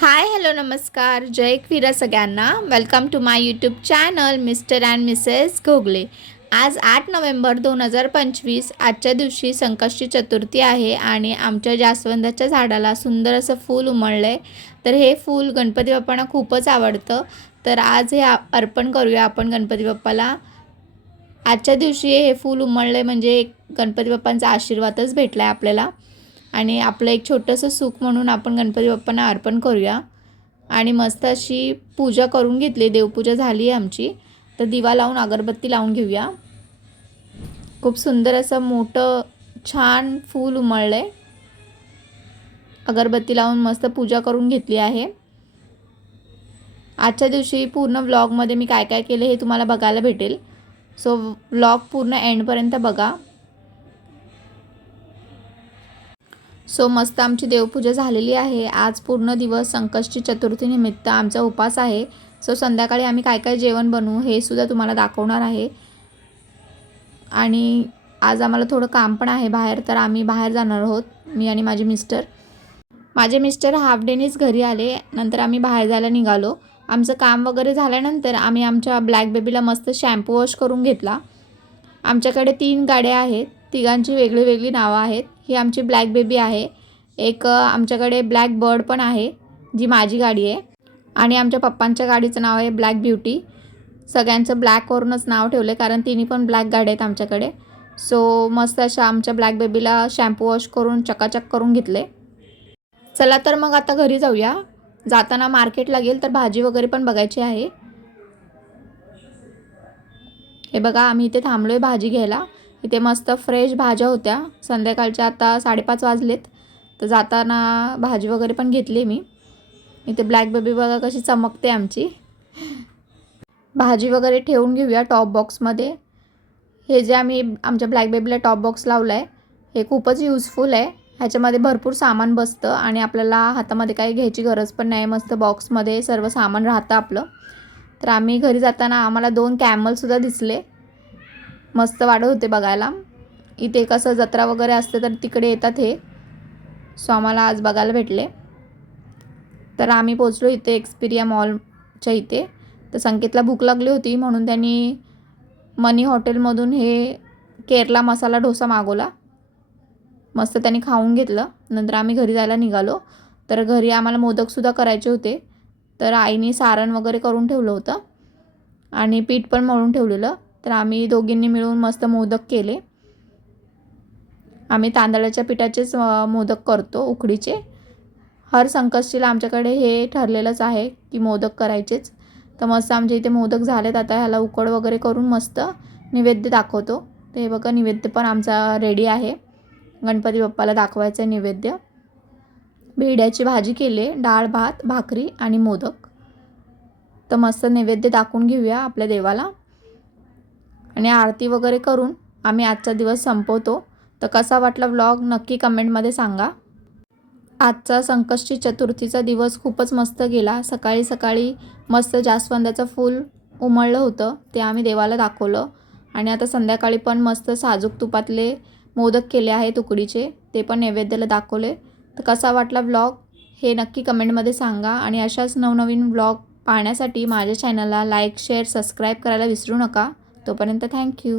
Hi hello नमस्कार. जय क्वीरा सगळ्यांना. Welcome to my YouTube channel mister and missus Ghogale. आज आठ नोव्हेंबर दोन हजार पंचवीस. आजच्या दिवशी संकष्टी चतुर्थी आहे आणि आमच्या जास्वंदाच्या झाडाला सुंदर असं फूल उमळलं आहे तर हे फूल गणपती बाप्पांना खूपच आवडतं. तर आज हे अर्पण करूया आपण गणपती बाप्पाला. आजच्या दिवशी हे फूल उमळलं आहे म्हणजे एक गणपती बाप्पांचा आशीर्वादच भेटला आहे आपल्याला. आणि आपलं एक छोटंसं सुख म्हणून आपण गणपती बाप्पांना अर्पण करूया. आणि मस्त अशी पूजा करून घेतली. देवपूजा झाली आहे आमची. तर दिवा लावून अगरबत्ती लावून घेऊया. खूप सुंदर असं मोठं छान फूल उमळलं आहे अगरबत्ती लावून मस्त पूजा करून घेतली आहे. आजच्या दिवशी पूर्ण व्लॉगमध्ये मी काय काय केलं हे तुम्हाला बघायला भेटेल. सो व्लॉग पूर्ण एंडपर्यंत बघा. सो मस्त आमची देवपूजा झालेली आहे. आज पूर्ण दिवस संकष्टी चतुर्थीनिमित्त आमचा उपास आहे. सो संध्याकाळी आम्ही काय काय जेवण बनवू हे सुद्धा तुम्हाला दाखवणार आहे. आणि आज आम्हाला थोडं काम पण आहे बाहेर तर आम्ही बाहेर जाणार आहोत मी आणि माझे मिस्टर. माझे मिस्टर हाफ डेनीच घरी आले नंतर आम्ही बाहेर जायला निघालो. आमचं काम वगैरे झाल्यानंतर आम्ही आमच्या ब्लॅक बेबीला मस्त शॅम्पू वॉश करून घेतला. आमच्याकडे तीन गाड्या आहेत. तिघांची वेगळी वेगळी नावं आहेत. ही आमची ब्लॅक बेबी आहे. एक आमच्याकडे ब्लॅक बर्ड पण आहे जी माझी गाडी आहे. आणि आमच्या पप्पांच्या गाडीचं नाव आहे ब्लॅक ब्युटी सगळ्यांचं ब्लॅकवरूनच नाव ठेवलं आहे कारण तिन्ही पण ब्लॅक गाड्या आहेत आमच्याकडे. सो मस्त अशा आमच्या ब्लॅक बेबीला शॅम्पू वॉश करून चकाचक करून घेतले चला तर मग आता घरी जाऊया. जाताना मार्केट लागेल तर भाजी वगैरे पण बघायची आहे. हे बघा आम्ही इथे थांबलो आहे भाजी घ्यायला. इथे मस्त फ्रेश भाज्या होत्या. संध्याकाळच्या आता साडेपाच वाजलेत. तर जाताना भाजी वगैरे पण घेतली मी. इथे ब्लॅक बेबी बघा कशी चमकते आमची. भाजी वगैरे ठेवून घेऊया टॉप बॉक्समध्ये हे जे आम्ही आमच्या ब्लॅक बेबीला टॉप बॉक्स लावला आहे हे खूपच युजफुल आहे. ह्याच्यामध्ये भरपूर सामान बसतं आणि आपल्याला हातामध्ये काही घ्यायची गरज पण नाही. मस्त बॉक्समध्ये सर्व सामान राहतं आपलं. तर आम्ही घरी जाताना आम्हाला दोन कॅमलसुद्धा दिसले. मस्त वाढत होते बघायला. इथे कसं जत्रा वगैरे असते तर तिकडे येतात हे. सो आम्हाला आज बघायला भेटले. तर आम्ही पोचलो इथे एक्सपिरिया मॉलच्या इथे. तर संकेतला भूक लागली होती म्हणून त्यांनी मनी हॉटेलमधून हे केरला मसाला डोसा मागवला. मस्त त्यांनी खाऊन घेतलं. नंतर आम्ही घरी जायला निघालो. तर घरी आम्हाला मोदकसुद्धा करायचे होते. तर आईने सारण वगैरे करून ठेवलं होतं. आणि पीठ पण मळून ठेवलेलं. तर आम्ही दोघींनी मिळून मस्त मोदक केले. आम्ही तांदळाच्या पिठाचेच मोदक करतो उकडीचे. हर संकष्टीला आमच्याकडे हे ठरलेलंच आहे की मोदक करायचेच. तर मस्त आमच्या इथे मोदक झालेत. आता ह्याला उकड वगैरे करून मस्त नैवेद्य दाखवतो. तर हे बघा नैवेद्य पण आमचा रेडी आहे. गणपती बाप्पाला दाखवायचं आहे नैवेद्य. भेड्याची भाजी केली आहे डाळ भात भाकरी आणि मोदक. तर मस्त नैवेद्य दाखवून घेऊया आपल्या देवाला. आणि आरती वगैरे करून आम्ही आजचा दिवस संपवतो. तर कसा वाटला व्लॉग नक्की कमेंटमध्ये सांगा. आजचा संकष्टी चतुर्थीचा दिवस खूपच मस्त गेला. सकाळी सकाळी मस्त जास्वंदाचं फूल उमळलं होतं ते आम्ही देवाला दाखवलं. आणि आता संध्याकाळी पण मस्त साजूक तुपातले मोदक केले आहेत उकडीचे ते पण नैवेद्याला दाखवले. तर कसा वाटला व्लॉग हे नक्की कमेंटमध्ये सांगा. आणि अशाच नवनवीन व्लॉग पाहण्यासाठी माझ्या चॅनलला लाईक शेअर सबस्क्राईब करायला विसरू नका. तोपर्यंत थँक्यू